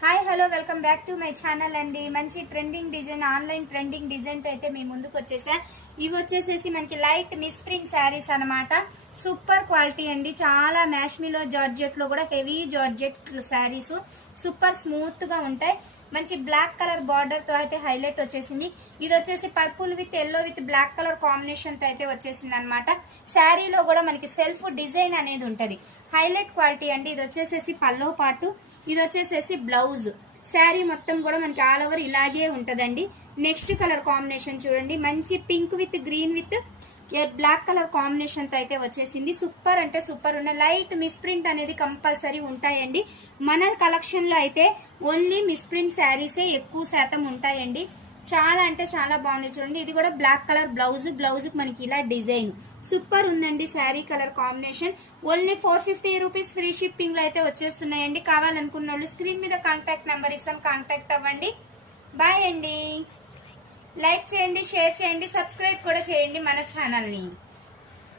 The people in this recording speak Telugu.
Hi hello welcome back to my channel అండి. మంచి trending design, online trending design తో అయితే మీ ముందుకు వచ్చేసా. ఇవి వచ్చేసేసి మనకి లైట్ మిస్ప్రింట్ శారీస్ అన్నమాట. సూపర్ క్వాలిటీ అండి. చాలా మ్యాష్మిలో జార్జెట్ లో కూడా heavy georgette saris super smooth గా ఉంటాయి. మంచి బ్లాక్ కలర్ బార్డర్ తో అయితే హైలైట్ వచ్చేసింది. ఇది వచ్చేసి purple with yellow with black colour combination తో అయితే వచ్చేసింది అనమాట. శారీలో కూడా మనకి సెల్ఫ్ డిజైన్ అనేది ఉంటది. హైలైట్ క్వాలిటీ అండి. ఇది వచ్చేసేసి పల్లో పాటు, ఇది వచ్చేసేసి బ్లౌజ్. శారీ మొత్తం కూడా మనకి ఆల్ ఓవర్ ఇలాగే ఉంటదండి. నెక్స్ట్ కలర్ కాంబినేషన్ చూడండి, మంచి pink with green with black colour combination తో అయితే వచ్చేసింది. సూపర్ అంటే సూపర్ ఉన్న లైట్ మిస్ప్రింట్ అనేది కంపల్సరీ ఉంటాయండి. మన కలెక్షన్ లో అయితే ఓన్లీ మిస్ప్రింట్ శారీసే ఎక్కువ శాతం ఉంటాయండి. చాలా అంటే చాలా బాగుంది చూడండి. ఇది కూడా బ్లాక్ కలర్ బ్లౌజ్, బ్లౌజ్ మనకి ఇలా డిజైన్ సూపర్ ఉందండి. Sari colour combination only 450 rupees free shipping లో అయితే వచ్చేస్తున్నాయండి. కావాలనుకున్న వాళ్ళు స్క్రీన్ మీద కాంటాక్ట్ నెంబర్ ఇస్తాం, కాంటాక్ట్ అవ్వండి. బాయ్ అండి. లైక్ చేయండి, షేర్ చేయండి, సబ్స్క్రైబ్ కూడా చేయండి మన ఛానల్ ని.